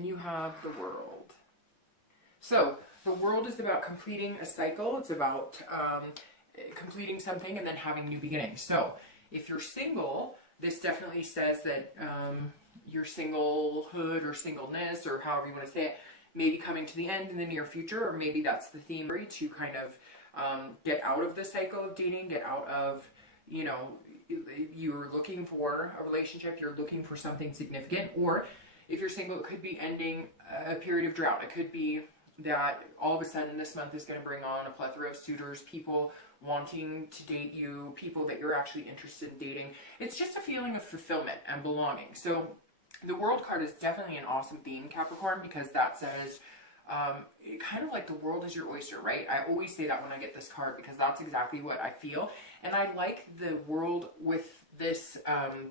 And you have the World. So the World is about completing a cycle. It's about completing something and then having new beginnings. So if you're single, this definitely says that your singlehood or singleness, or however you want to say it, may be coming to the end in the near future, or maybe that's the theme to kind of get out of the cycle of dating, get out of, you know, you're looking for a relationship, you're looking for something significant. Or if you're single, it could be ending a period of drought. It could be that all of a sudden this month is going to bring on a plethora of suitors, people wanting to date you, people that you're actually interested in dating. It's just a feeling of fulfillment and belonging. So the World card is definitely an awesome theme, Capricorn, because that says kind of like the world is your oyster, right? I always say that when I get this card because that's exactly what I feel. And I like the World with this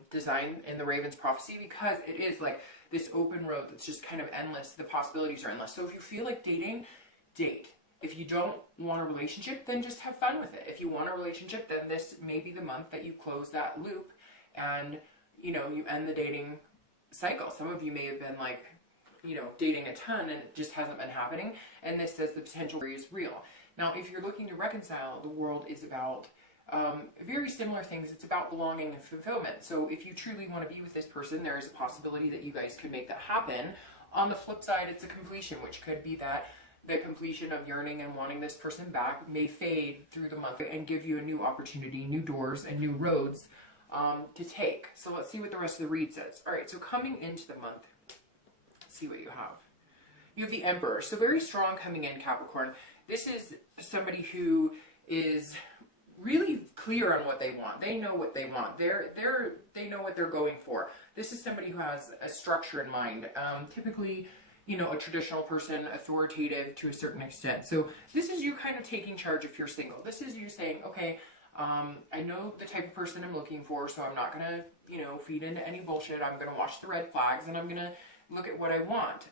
design in the Raven's Prophecy because it is like this open road that's just kind of endless. The possibilities are endless. So if you feel like dating, date. If you don't want a relationship, then just have fun with it. If you want a relationship, then this may be the month that you close that loop and, you know, you end the dating cycle. Some of you may have been like, you know, dating a ton and it just hasn't been happening. And this says the potential is real. Now, if you're looking to reconcile, the World is about very similar things. It's about belonging and fulfillment. So if you truly want to be with this person, there is a possibility that you guys could make that happen. On the flip side, it's a completion, which could be that the completion of yearning and wanting this person back may fade through the month and give you a new opportunity, new doors, and new roads to take. So let's see what the rest of the read says. All right, so coming into the month, let's see what you have. You have the Emperor. So very strong coming in, Capricorn. This is somebody who is really clear on what they want. They know what they want. They know what they're going for. This is somebody who has a structure in mind. Typically, you know, a traditional person, authoritative to a certain extent. So this is you kind of taking charge if you're single. This is you saying, okay, I know the type of person I'm looking for, so I'm not going to, you know, feed into any bullshit. I'm going to watch the red flags and I'm going to look at what I want.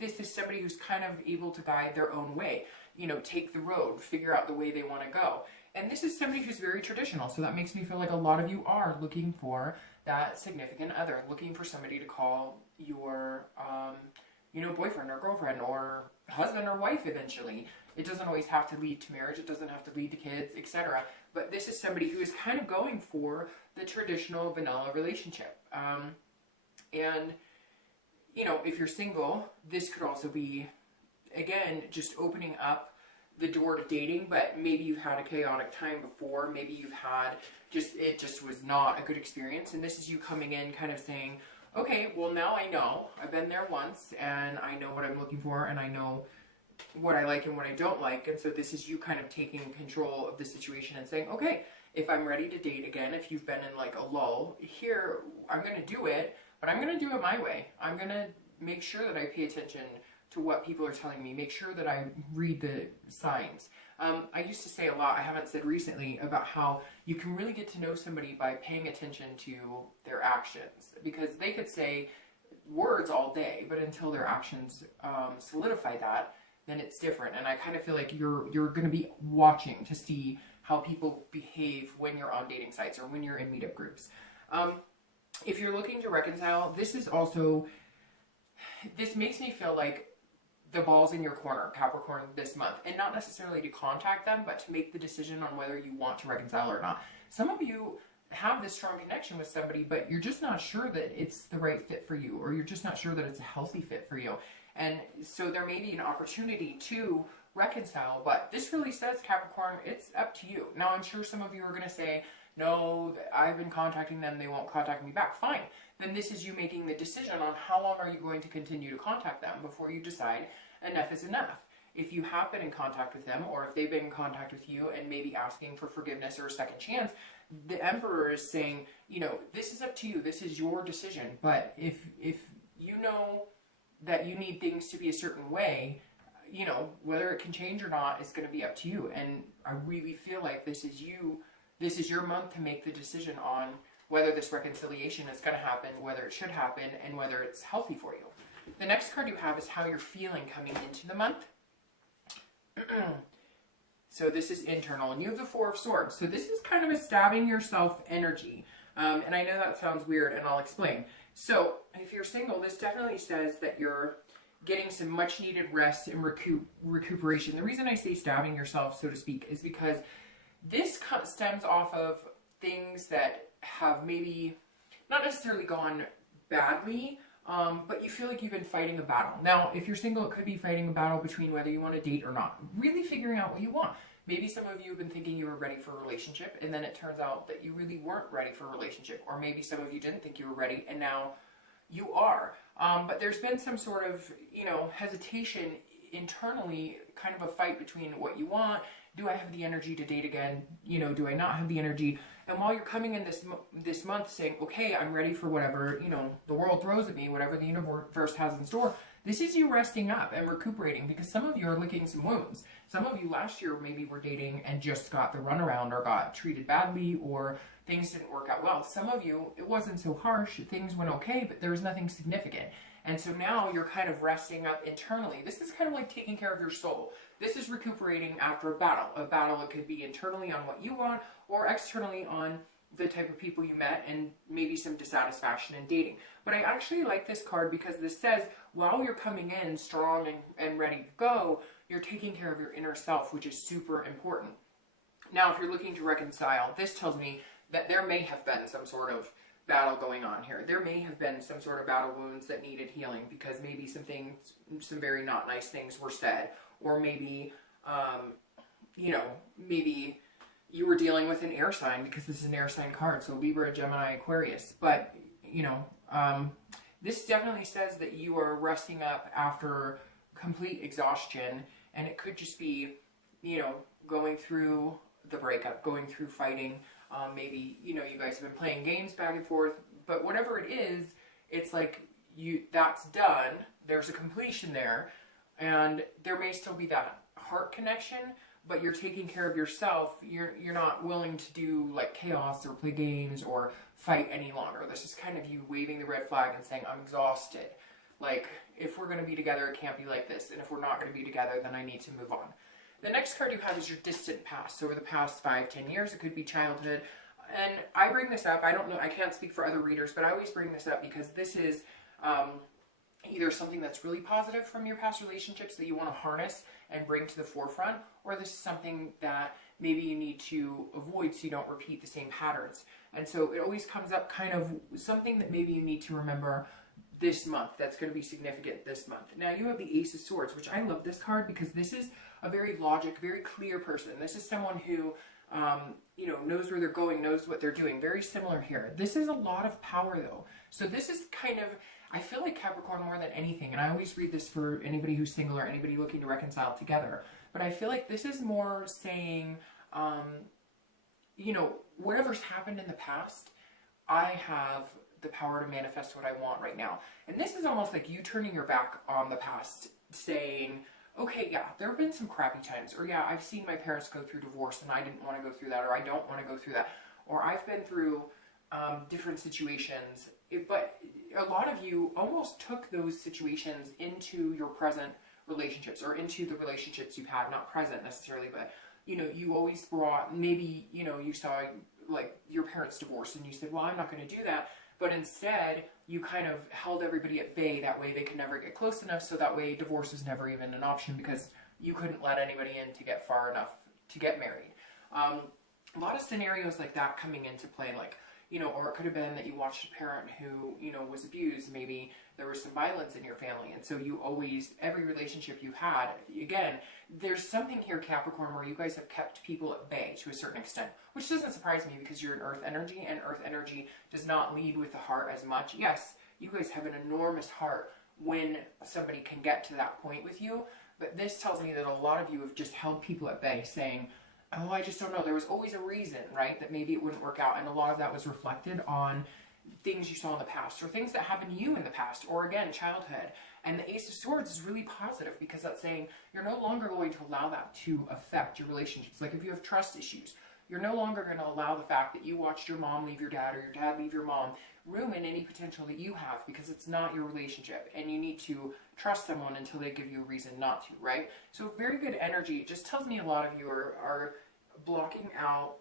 This is somebody who's kind of able to guide their own way, you know, take the road, figure out the way they want to go. And this is somebody who's very traditional. So that makes me feel like a lot of you are looking for that significant other, looking for somebody to call your, you know, boyfriend or girlfriend or husband or wife eventually. It doesn't always have to lead to marriage. It doesn't have to lead to kids, etc. But this is somebody who is kind of going for the traditional vanilla relationship. And, you know, if you're single, this could also be, again, just opening up the door to dating, but maybe you've had a chaotic time before. Maybe you've had it just was not a good experience. And this is you coming in kind of saying, okay, well, now I know. I've been there once and I know what I'm looking for and I know what I like and what I don't like. And so this is you kind of taking control of the situation and saying, okay, if I'm ready to date again, if you've been in like a lull here, I'm going to do it, but I'm going to do it my way. I'm going to make sure that I pay attention to what people are telling me, make sure that I read the signs. I used to say a lot, I haven't said recently, about how you can really get to know somebody by paying attention to their actions. Because they could say words all day, but until their actions solidify that, then it's different. And I kind of feel like you're going to be watching to see how people behave when you're on dating sites or when you're in meetup groups. If you're looking to reconcile, this makes me feel like the ball's in your corner, Capricorn, this month. And not necessarily to contact them, but to make the decision on whether you want to reconcile or not. Some of you have this strong connection with somebody, but you're just not sure that it's the right fit for you, or you're just not sure that it's a healthy fit for you. And so there may be an opportunity to reconcile, but this really says, Capricorn, it's up to you. Now, I'm sure some of you are going to say, no, I've been contacting them, they won't contact me back. Fine. Then this is you making the decision on how long are you going to continue to contact them before you decide enough is enough. If you have been in contact with them, or if they've been in contact with you and maybe asking for forgiveness or a second chance, the Emperor is saying, you know, this is up to you. This is your decision. But if you know that you need things to be a certain way, you know, whether it can change or not is going to be up to you. And I really feel like this is your month to make the decision on whether this reconciliation is going to happen, whether it should happen, and whether it's healthy for you. The next card you have is how you're feeling coming into the month. So this is internal, and you have the Four of Swords. So this is kind of a stabbing yourself energy. And I know that sounds weird, and I'll explain. So if you're single, this definitely says that you're getting some much needed rest and recuperation. The reason I say stabbing yourself, so to speak, is because this stems off of things that have maybe not necessarily gone badly, but you feel like you've been fighting a battle. Now, if you're single, it could be fighting a battle between whether you want to date or not. Really figuring out what you want. Maybe some of you have been thinking you were ready for a relationship, and then it turns out that you really weren't ready for a relationship. Or maybe some of you didn't think you were ready, and now you are. But there's been some sort of, hesitation internally, kind of a fight between what you want. Do I have the energy to date again? Do I not have the energy? And while you're coming in this month saying, okay, I'm ready for whatever, the world throws at me, whatever the universe has in store, this is you resting up and recuperating, because some of you are licking some wounds. Some of you last year maybe were dating and just got the runaround or got treated badly or things didn't work out well. Some of you, it wasn't so harsh, things went okay, but there was nothing significant. And so now you're kind of resting up internally. This is kind of like taking care of your soul. This is recuperating after a battle. A battle, it could be internally on what you want or externally on the type of people you met and maybe some dissatisfaction in dating. But I actually like this card because this says while you're coming in strong and ready to go, you're taking care of your inner self, which is super important. Now, if you're looking to reconcile, this tells me that there may have been some sort of battle going on here. There may have been some sort of battle wounds that needed healing because maybe some very not nice things were said, or maybe, maybe you were dealing with an air sign, because this is an air sign card, so Libra, Gemini, Aquarius. But, this definitely says that you are resting up after complete exhaustion, and it could just be, going through the breakup, going through fighting. Maybe, you guys have been playing games back and forth, but whatever it is, it's like that's done. There's a completion there, and there may still be that heart connection, but you're taking care of yourself. You're not willing to do like chaos or play games or fight any longer. This is kind of you waving the red flag and saying, I'm exhausted. Like, if we're going to be together, it can't be like this. And if we're not going to be together, then I need to move on. The next card you have is your distant past. So over the past 5-10 years, it could be childhood. And I bring this up, I don't know, I can't speak for other readers, but I always bring this up because this is either something that's really positive from your past relationships that you want to harness and bring to the forefront, or this is something that maybe you need to avoid so you don't repeat the same patterns. And so it always comes up kind of something that maybe you need to remember this month that's going to be significant this month. Now you have the Ace of Swords, which I love this card because this is a very very clear person. This is someone who, knows where they're going, knows what they're doing. Very similar here. This is a lot of power though. So this is kind of, I feel like Capricorn more than anything, and I always read this for anybody who's single or anybody looking to reconcile together, but I feel like this is more saying, whatever's happened in the past, I have the power to manifest what I want right now. And this is almost like you turning your back on the past, saying, okay, yeah, there have been some crappy times, or yeah, I've seen my parents go through divorce and I didn't want to go through that, or I don't want to go through that, or I've been through different situations. But a lot of you almost took those situations into your present relationships, or into the relationships you've had, not present necessarily, but you always brought, maybe, you saw like your parents divorced and you said, well, I'm not going to do that. But instead, you kind of held everybody at bay. That way they could never get close enough. So that way divorce was never even an option because you couldn't let anybody in to get far enough to get married. A lot of scenarios like that coming into play, like, or it could have been that you watched a parent who, was abused. Maybe there was some violence in your family. And so you always, every relationship you had, again, there's something here, Capricorn, where you guys have kept people at bay to a certain extent, which doesn't surprise me because you're an earth energy, and earth energy does not lead with the heart as much. Yes, you guys have an enormous heart when somebody can get to that point with you. But this tells me that a lot of you have just held people at bay, saying, oh, I just don't know. There was always a reason, right, that maybe it wouldn't work out. And a lot of that was reflected on things you saw in the past, or things that happened to you in the past, or again, childhood. And the Ace of Swords is really positive because that's saying you're no longer going to allow that to affect your relationships. Like if you have trust issues, you're no longer going to allow the fact that you watched your mom leave your dad or your dad leave your mom ruin any potential that you have, because it's not your relationship and you need to trust someone until they give you a reason not to, right? So very good energy. It just tells me a lot of you are blocking out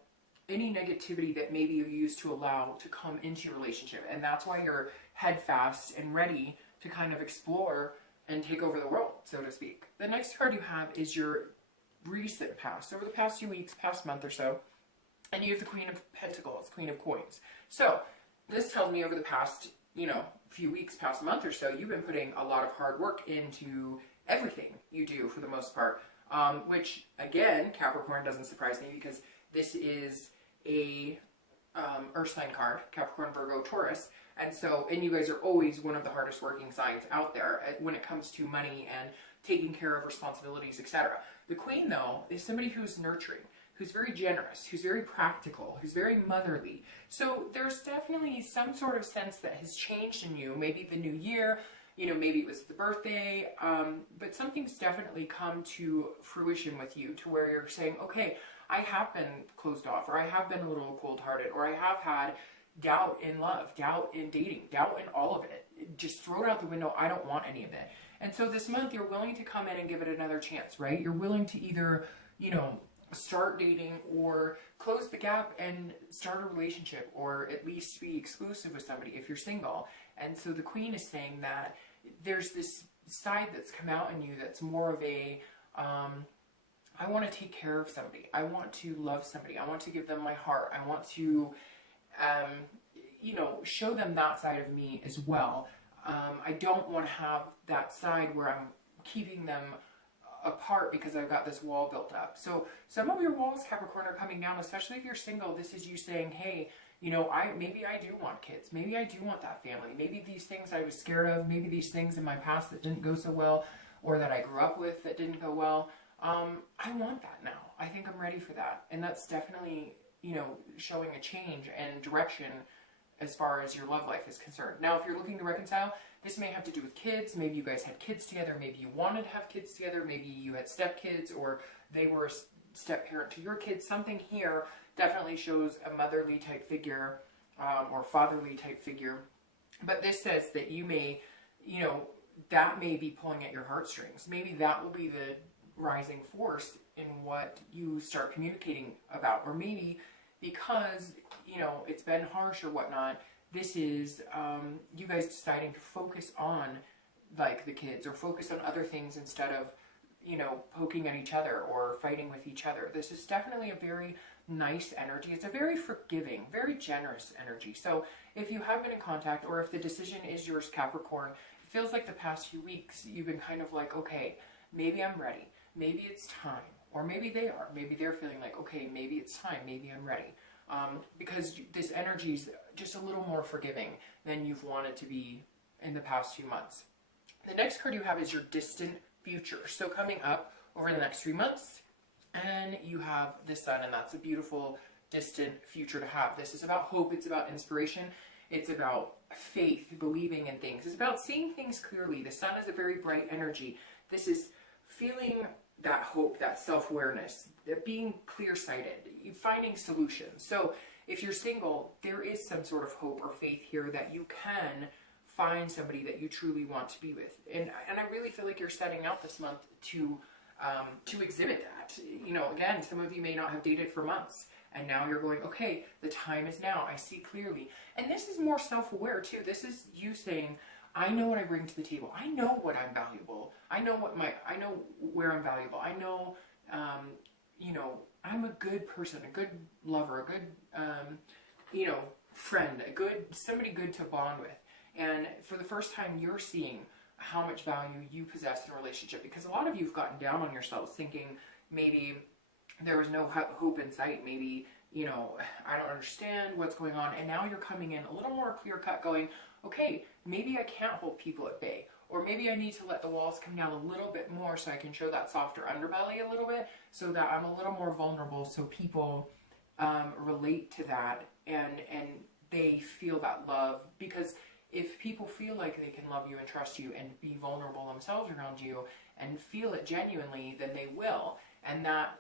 any negativity that maybe you used to allow to come into your relationship. And that's why you're head fast and ready to kind of explore and take over the world, so to speak. The next card you have is your recent past, over the past few weeks, past month or so. And you have the Queen of Pentacles, Queen of Coins. So this tells me over the past, few weeks, past month or so, you've been putting a lot of hard work into everything you do for the most part. Which, again, Capricorn doesn't surprise me because this is a earth sign card, Capricorn, Virgo, Taurus. And you guys are always one of the hardest working signs out there when it comes to money and taking care of responsibilities, etc. The Queen, though, is somebody who's nurturing, who's very generous, who's very practical, who's very motherly. So there's definitely some sort of sense that has changed in you. Maybe the new year, maybe it was the birthday, but something's definitely come to fruition with you to where you're saying, okay, I have been closed off, or I have been a little cold-hearted, or I have had doubt in love, doubt in dating, doubt in all of it. Just throw it out the window. I don't want any of it. And so this month you're willing to come in and give it another chance, right? You're willing to either, start dating or close the gap and start a relationship, or at least be exclusive with somebody if you're single. And so the Queen is saying that there's this side that's come out in you that's more of a, I want to take care of somebody. I want to love somebody. I want to give them my heart. I want to, show them that side of me as well. I don't want to have that side where I'm keeping them apart because I've got this wall built up. So some of your walls, Capricorn, are coming down, especially if you're single. This is you saying, hey, maybe I do want kids. Maybe I do want that family. Maybe these things I was scared of, maybe these things in my past that didn't go so well, or that I grew up with that didn't go well. I want that now. I think I'm ready for that. And that's definitely, showing a change and direction as far as your love life is concerned. Now, if you're looking to reconcile, this may have to do with kids. Maybe you guys had kids together. Maybe you wanted to have kids together. Maybe you had stepkids, or they were a step-parent to your kids. Something here definitely shows a motherly type figure, or fatherly type figure. But this says that you may, that may be pulling at your heartstrings. Maybe that will be the rising force in what you start communicating about. Or maybe because, it's been harsh or whatnot, this is you guys deciding to focus on like the kids, or focus on other things instead of, poking at each other or fighting with each other. This is definitely a very nice energy. It's a very forgiving, very generous energy. So if you have been in contact, or if the decision is yours, Capricorn, it feels like the past few weeks you've been kind of like, okay, maybe I'm ready. Maybe it's time. Or maybe they are. Maybe they're feeling like, okay, maybe it's time. Maybe I'm ready. Because this energy is just a little more forgiving than you've wanted to be in the past few months. The next card you have is your distant future. So coming up over the next 3 months, and you have the Sun, and that's a beautiful distant future to have. This is about hope. It's about inspiration. It's about faith, believing in things. It's about seeing things clearly. The Sun is a very bright energy. This is feeling that hope, that self-awareness, that being clear-sighted, finding solutions. So if you're single, there is some sort of hope or faith here that you can find somebody that you truly want to be with. And I really feel like you're setting out this month to exhibit that. Again, some of you may not have dated for months, and now you're going, okay, the time is now. I see clearly. And this is more self-aware too. This is you saying, I know what I bring to the table. I know what I'm valuable. I know where I'm valuable. I know, I'm a good person, a good lover, a good, friend, somebody good to bond with. And for the first time, you're seeing how much value you possess in a relationship, because a lot of you have gotten down on yourselves thinking maybe there was no hope in sight. Maybe, I don't understand what's going on. And now you're coming in a little more clear cut going, okay, maybe I can't hold people at bay, or maybe I need to let the walls come down a little bit more so I can show that softer underbelly a little bit, so that I'm a little more vulnerable, so people relate to that and they feel that love. Because if people feel like they can love you and trust you and be vulnerable themselves around you and feel it genuinely, then they will. And that,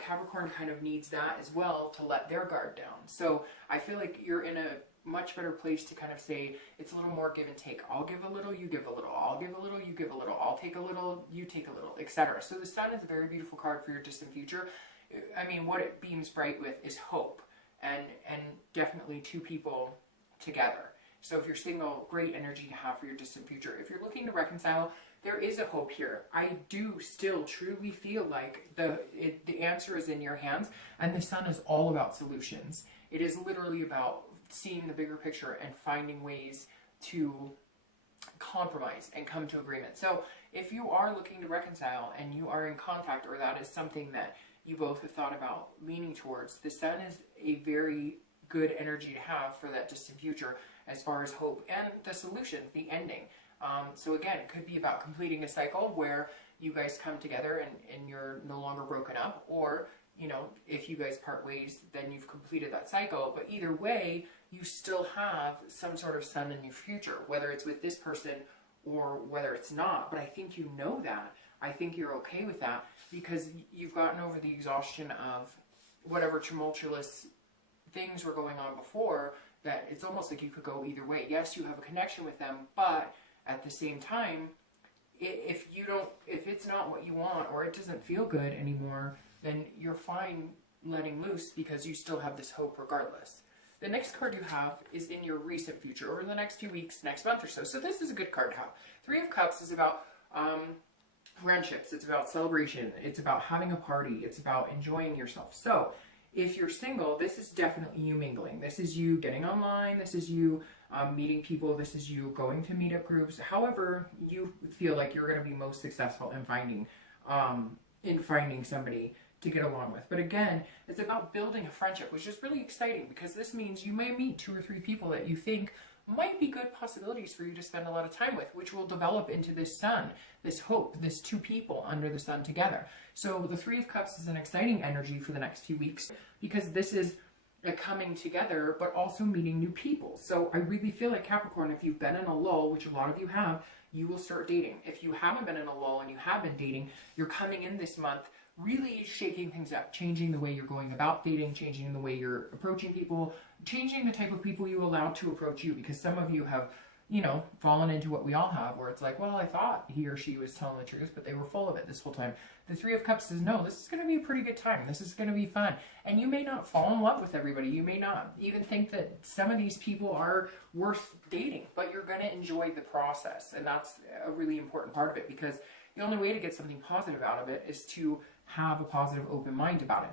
Capricorn kind of needs that as well to let their guard down. So I feel like you're in a much better place to kind of say, it's a little more give and take. I'll give a little, you give a little. I'll give a little, you give a little. I'll take a little, you take a little, etc. So the Sun is a very beautiful card for your distant future. I mean, what it beams bright with is hope, and definitely two people together. So if you're single, great energy to have for your distant future. If you're looking to reconcile, there is a hope here. I do still truly feel like the answer is in your hands, and the Sun is all about solutions. It is literally about seeing the bigger picture and finding ways to compromise and come to agreement. So if you are looking to reconcile and you are in contact, or that is something that you both have thought about leaning towards, the Sun is a very good energy to have for that distant future as far as hope and the solution, the ending. So again, it could be about completing a cycle where you guys come together and you're no longer broken up, or, you know, if you guys part ways, then you've completed that cycle. But either way, you still have some sort of Sun in your future, whether it's with this person or whether it's not. But I think you know that. I think you're okay with that because you've gotten over the exhaustion of whatever tumultuous things were going on before, that it's almost like you could go either way. Yes, you have a connection with them, but at the same time, if it's not what you want, or it doesn't feel good anymore, then you're fine letting loose because you still have this hope regardless. The next card you have is in your recent future, or the next few weeks, next month or so. So this is a good card to have. Three of Cups is about friendships. It's about celebration. It's about having a party. It's about enjoying yourself. So if you're single, this is definitely you mingling. This is you getting online. This is you meeting people. This is you going to meetup groups. However you feel like you're going to be most successful in finding somebody to get along with. But again, it's about building a friendship, which is really exciting because this means you may meet 2 or 3 people that you think might be good possibilities for you to spend a lot of time with, which will develop into this Sun, this hope, this 2 people under the Sun together. So the Three of Cups is an exciting energy for the next few weeks because this is a coming together, but also meeting new people. So I really feel like Capricorn, if you've been in a lull, which a lot of you have, you will start dating. If you haven't been in a lull and you have been dating, you're coming in this month really shaking things up, changing the way you're going about dating, changing the way you're approaching people, changing the type of people you allow to approach you, because some of you have, you know, fallen into what we all have, where it's like, well, I thought he or she was telling the truth, but they were full of it this whole time. The Three of Cups says, no, this is going to be a pretty good time. This is going to be fun. And you may not fall in love with everybody. You may not even think that some of these people are worth dating, but you're going to enjoy the process. And that's a really important part of it, because the only way to get something positive out of it is to have a positive, open mind about it.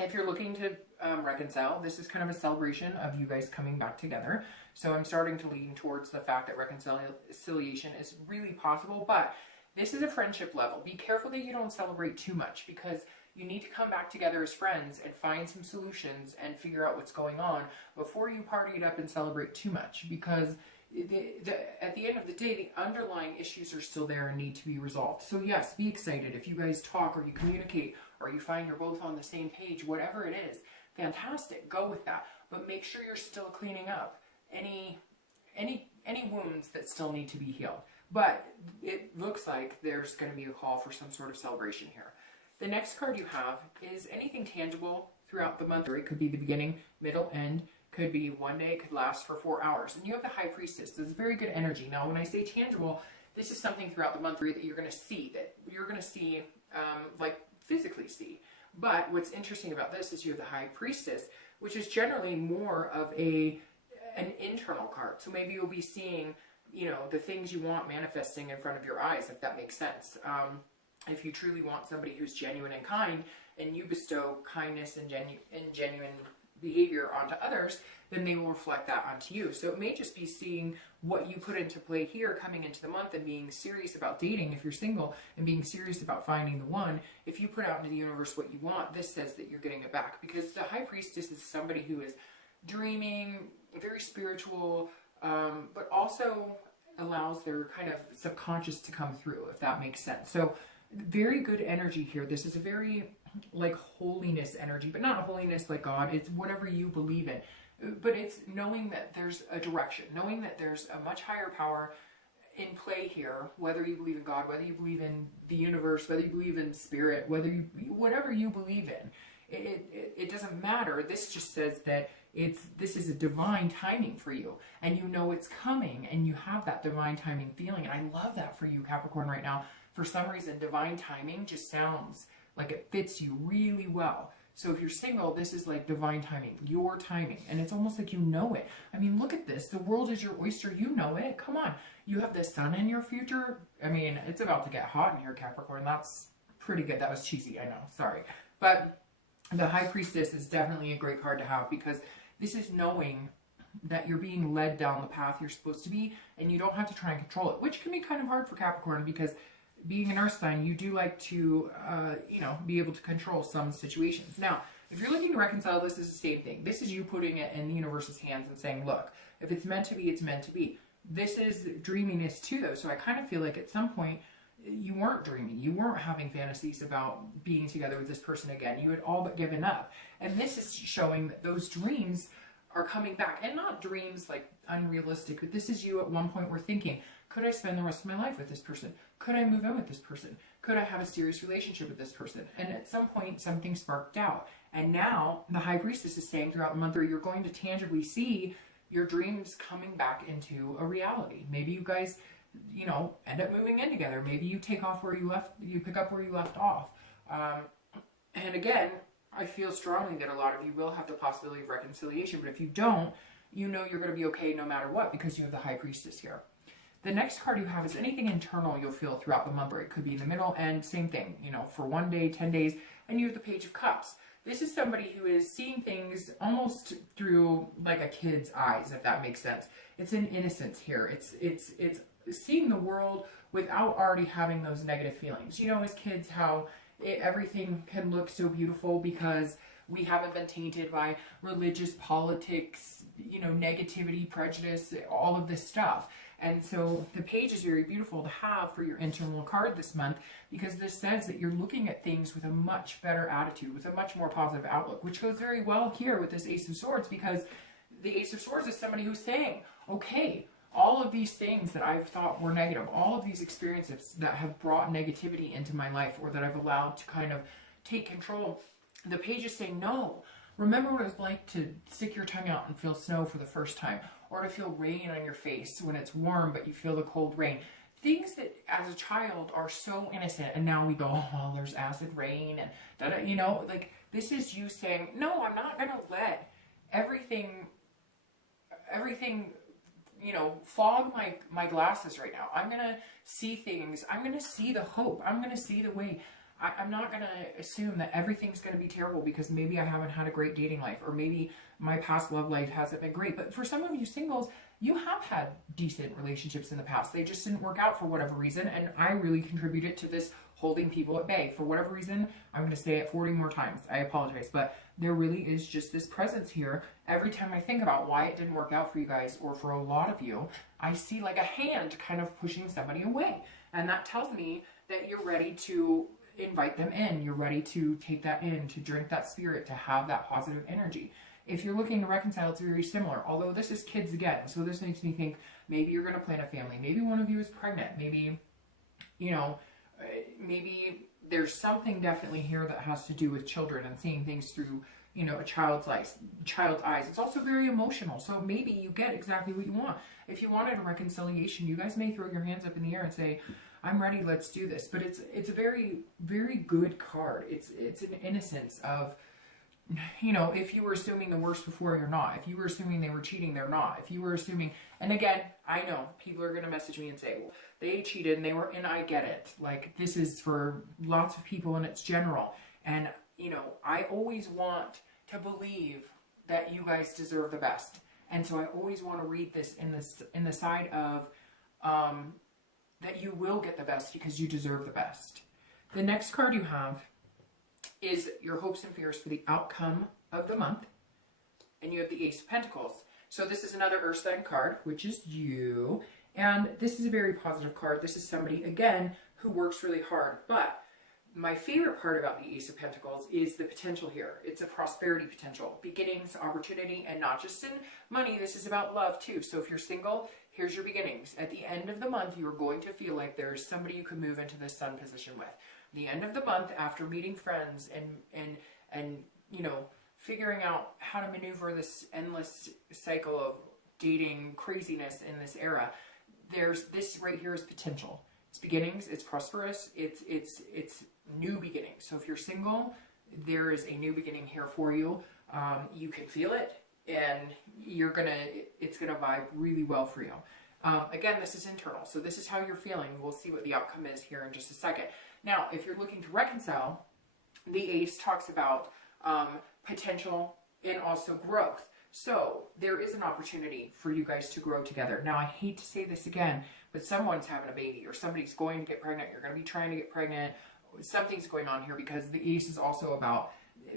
If you're looking to reconcile, this is kind of a celebration of you guys coming back together. So I'm starting to lean towards the fact that reconciliation is really possible, but this is a friendship level. Be careful that you don't celebrate too much, because you need to come back together as friends and find some solutions and figure out what's going on before you party it up and celebrate too much, because at the end of the day, the underlying issues are still there and need to be resolved. So yes, be excited. If you guys talk, or you communicate, or you find you're both on the same page, whatever it is, fantastic, go with that. But make sure you're still cleaning up any wounds that still need to be healed. But it looks like there's going to be a call for some sort of celebration here. The next card you have is anything tangible throughout the month. It could be the beginning, middle, end. Could be one day, could last for 4 hours. And you have the High Priestess. This is very good energy. Now, when I say tangible, this is something throughout the month that you're going to see, like physically see. But what's interesting about this is you have the High Priestess, which is generally more of an internal card. So maybe you'll be seeing, you know, the things you want manifesting in front of your eyes, if that makes sense. If you truly want somebody who's genuine and kind, and you bestow kindness and genuine behavior onto others, then they will reflect that onto you. So it may just be seeing what you put into play here coming into the month, and being serious about dating if you're single, and being serious about finding the one. If you put out into the universe what you want, this says that you're getting it back, because the High Priestess is somebody who is dreaming, very spiritual, but also allows their kind of subconscious to come through, if that makes sense. So very good energy here. This is a very like holiness energy, but not holiness like God. It's whatever you believe in, but it's knowing that there's a direction, knowing that there's a much higher power in play here, whether you believe in God, whether you believe in the universe, whether you believe in spirit, whatever you believe in, it doesn't matter. This just says that this is a divine timing for you, and you know it's coming, and you have that divine timing feeling. And I love that for you, Capricorn, right now. For some reason, divine timing just sounds like it fits you really well. So if you're single, this is like divine timing, your timing. And it's almost like you know it. I mean, look at this. The world is your oyster. You know it. Come on. You have the sun in your future. I mean, it's about to get hot in here, Capricorn. That's pretty good. That was cheesy. I know. Sorry. But the High Priestess is definitely a great card to have, because this is knowing that you're being led down the path you're supposed to be, and you don't have to try and control it, which can be kind of hard for Capricorn, because being an earth sign, you do like to, be able to control some situations. Now, if you're looking to reconcile, this is the same thing. This is you putting it in the universe's hands and saying, look, if it's meant to be, it's meant to be. This is dreaminess too, though. So I kind of feel like at some point, you weren't dreaming. You weren't having fantasies about being together with this person again. You had all but given up. And this is showing that those dreams are coming back. And not dreams like unrealistic, but this is you at one point were thinking, could I spend the rest of my life with this person? Could I move in with this person? Could I have a serious relationship with this person? And at some point, something sparked out. And now the High Priestess is saying throughout the month, you're going to tangibly see your dreams coming back into a reality. Maybe you guys, end up moving in together. Maybe you take off where you left, you pick up where you left off. And again, I feel strongly that a lot of you will have the possibility of reconciliation, but if you don't, you're going to be okay no matter what, because you have the High Priestess here. The next card you have is anything internal you'll feel throughout the month, or it could be in the middle, and same thing, for 1 day, 10 days, and you have the Page of Cups. This is somebody who is seeing things almost through like a kid's eyes, if that makes sense. It's an innocence here. It's seeing the world without already having those negative feelings. As kids, how everything can look so beautiful because we haven't been tainted by religious politics, negativity, prejudice, all of this stuff. And so the page is very beautiful to have for your internal card this month, because this says that you're looking at things with a much better attitude, with a much more positive outlook, which goes very well here with this Ace of Swords, because the Ace of Swords is somebody who's saying, okay, all of these things that I've thought were negative, all of these experiences that have brought negativity into my life, or that I've allowed to kind of take control, the page is saying, no. Remember what it was like to stick your tongue out and feel snow for the first time, or to feel rain on your face when it's warm but you feel the cold rain. Things that as a child are so innocent, and now we go, oh, well, there's acid rain, and like this is you saying, no, I'm not going to let everything fog my glasses right now. I'm going to see things. I'm going to see the hope. I'm going to see the way. I'm not going to assume that everything's going to be terrible because maybe I haven't had a great dating life, or maybe my past love life hasn't been great. But for some of you singles, you have had decent relationships in the past. They just didn't work out for whatever reason. And I really contributed to this holding people at bay. For whatever reason, I'm going to say it 40 more times. I apologize. But there really is just this presence here. Every time I think about why it didn't work out for you guys, or for a lot of you, I see like a hand kind of pushing somebody away. And that tells me that you're ready to invite them in. You're ready to take that in, to drink that spirit, to have that positive energy. If you're looking to reconcile, it's very similar, although this is kids again. So this makes me think maybe you're going to plan a family. Maybe one of you is pregnant. Maybe, maybe there's something definitely here that has to do with children and seeing things through, a child's eyes. It's also very emotional. So maybe you get exactly what you want. If you wanted a reconciliation, you guys may throw your hands up in the air and say, I'm ready, let's do this. But it's a very, very good card. It's an innocence of, if you were assuming the worst before, you're not. If you were assuming they were cheating, they're not. If you were assuming, and again, I know people are going to message me and say, well, they cheated and I get it. Like, this is for lots of people and it's general. And, I always want to believe that you guys deserve the best. And so I always want to read this in the side of, that you will get the best because you deserve the best. The next card you have is your hopes and fears for the outcome of the month. And you have the Ace of Pentacles. So this is another Earth sign card, which is you. And this is a very positive card. This is somebody, again, who works really hard. But my favorite part about the Ace of Pentacles is the potential here. It's a prosperity potential, beginnings, opportunity, and not just in money. This is about love too. So if you're single, here's your beginnings. At the end of the month, you're going to feel like there's somebody you can move into the sun position with. The end of the month, after meeting friends and figuring out how to maneuver this endless cycle of dating craziness in this era, there's this right here is potential. It's beginnings, it's prosperous, it's new beginnings. So if you're single, there is a new beginning here for you. You can feel it, and it's gonna vibe really well for you. Again, this is internal, so this is how you're feeling. We'll see what the outcome is here in just a second. Now, if you're looking to reconcile, the Ace talks about potential and also growth. So there is an opportunity for you guys to grow together. Now, I hate to say this again, but someone's having a baby or somebody's going to get pregnant. You're going to be trying to get pregnant. Something's going on here because the Ace is also about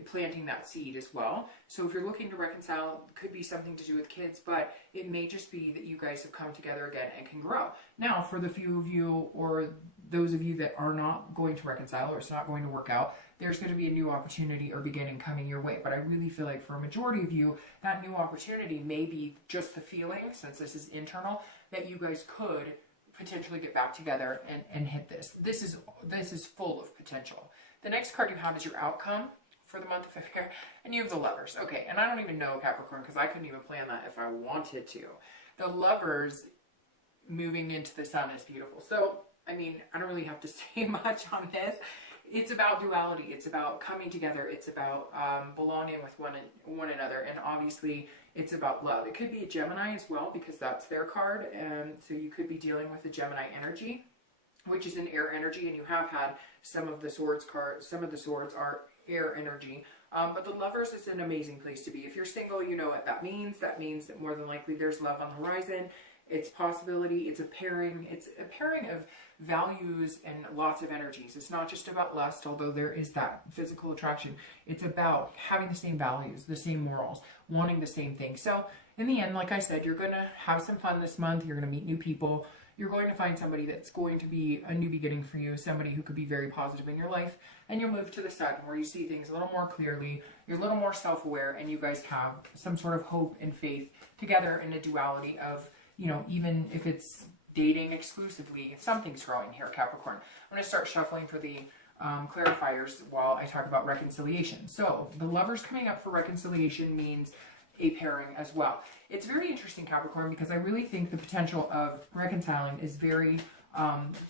planting that seed as well. So if you're looking to reconcile, it could be something to do with kids, but it may just be that you guys have come together again and can grow. Now, for the few of you or those of you that are not going to reconcile or it's not going to work out, there's going to be a new opportunity or beginning coming your way. But I really feel like for a majority of you, that new opportunity may be just the feeling, since this is internal, that you guys could potentially get back together and hit this. This is full of potential. The next card you have is your outcome for the month of February, and you have the Lovers. Okay, and I don't even know, Capricorn, because I couldn't even plan that if I wanted to. The Lovers moving into the Sun is beautiful. So, I mean, I don't really have to say much on this. It's about duality. It's about coming together. It's about belonging with one another. And obviously, it's about love. It could be a Gemini as well, because that's their card. And so you could be dealing with the Gemini energy, which is an air energy. And you have had some of the Swords cards. Some of the Swords are air energy. But the Lovers is an amazing place to be. If you're single, you know what that means. That means that more than likely there's love on the horizon. It's possibility. It's a pairing. It's a pairing of values and lots of energies. It's not just about lust, although there is that physical attraction. It's about having the same values, the same morals, wanting the same thing. So in the end, like I said, you're going to have some fun this month. You're going to meet new people. You're going to find somebody that's going to be a new beginning for you, somebody who could be very positive in your life. And you'll move to the Sun, where you see things a little more clearly. You're a little more self-aware, and you guys have some sort of hope and faith together in a duality of, you know, even if it's dating exclusively, something's growing here, Capricorn. I'm going to start shuffling for the clarifiers while I talk about reconciliation. So the Lovers coming up for reconciliation means a pairing as well. It's very interesting, Capricorn, because I really think the potential of reconciling is very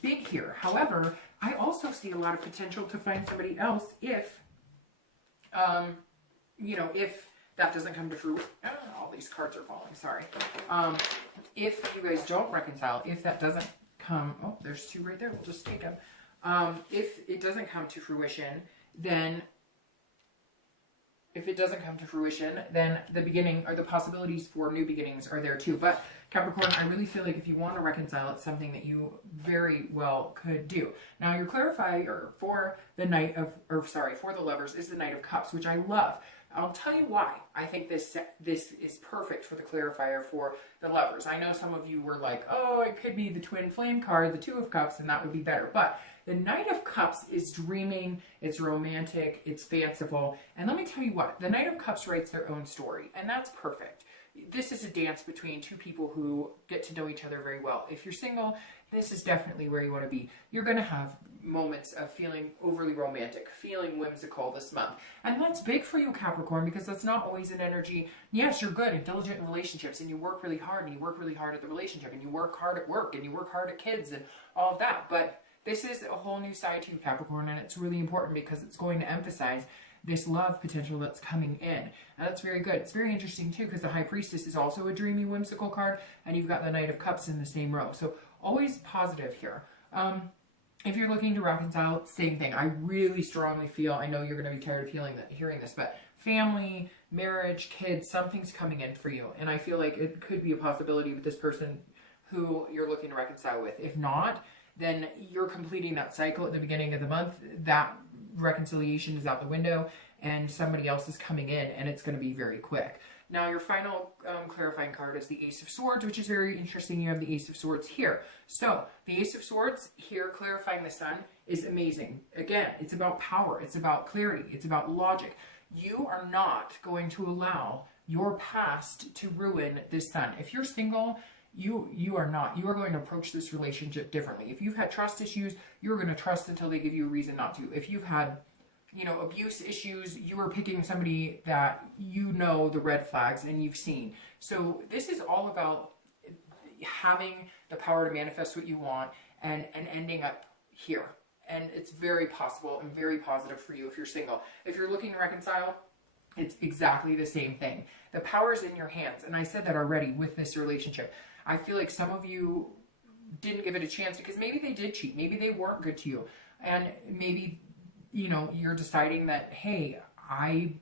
big here. However, I also see a lot of potential to find somebody else if, you know, if that doesn't come to fruition. All these cards are falling, sorry. If you guys don't reconcile, if that doesn't come, oh, there's two right there, we'll just take them. If it doesn't come to fruition, then the beginning or the possibilities for new beginnings are there too. But Capricorn, I really feel like if you want to reconcile, it's something that you very well could do. Now, your clarifier for the for the Lovers is the Knight of Cups, which I love. I'll tell you why I think this is perfect for the clarifier for the Lovers. I know some of you were like, oh, it could be the twin flame card, the Two of Cups, and that would be better. But the Knight of Cups is dreaming, it's romantic, it's fanciful. And let me tell you what, the Knight of Cups writes their own story, and that's perfect. This is a dance between two people who get to know each other very well. If you're single, this is definitely where you want to be. You're going to have moments of feeling overly romantic, feeling whimsical this month. And that's big for you, Capricorn, because that's not always an energy. Yes, you're good and diligent in relationships, and you work really hard, and you work really hard at the relationship, and you work hard at work, and you work hard at kids, and all of that. But this is a whole new side to you, Capricorn, and it's really important because it's going to emphasize this love potential that's coming in. And that's very good. It's very interesting too, because the High Priestess is also a dreamy, whimsical card, and you've got the Knight of Cups in the same row. So always positive here. If you're looking to reconcile, same thing. I really strongly feel, I know you're going to be tired of hearing this, but family, marriage, kids, something's coming in for you. And I feel like it could be a possibility with this person who you're looking to reconcile with. If not, then you're completing that cycle at the beginning of the month. That reconciliation is out the window, and somebody else is coming in, and it's going to be very quick. Now, your final clarifying card is the Ace of Swords, which is very interesting. You have the Ace of Swords here. So, the Ace of Swords here, clarifying the Sun, is amazing. Again, it's about power. It's about clarity. It's about logic. You are not going to allow your past to ruin this Sun. If you're single, you are not. You are going to approach this relationship differently. If you've had trust issues, you're going to trust until they give you a reason not to. If you've had, you know, abuse issues, you are picking somebody that you know the red flags and you've seen. So this is all about having the power to manifest what you want and ending up here. And it's very possible and very positive for you if you're single. If you're looking to reconcile, it's exactly the same thing. The power's in your hands. And I said that already with this relationship. I feel like some of you didn't give it a chance because maybe they did cheat. Maybe they weren't good to you. And maybe, you know, you're deciding that, hey, I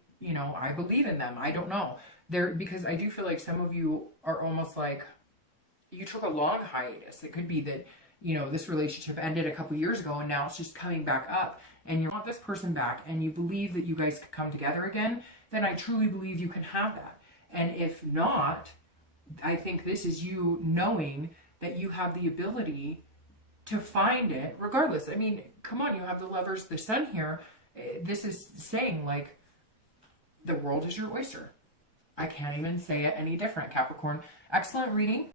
believe in them. I don't know. Because I do feel like some of you are almost like you took a long hiatus. It could be that, you know, this relationship ended a couple years ago and now it's just coming back up and you want this person back and you believe that you guys could come together again, then I truly believe you can have that. And if not, I think this is you knowing that you have the ability to find it regardless. I mean, come on, you have the Lovers, the Sun here. This is saying like the world is your oyster. I can't even say it any different, Capricorn. Excellent reading.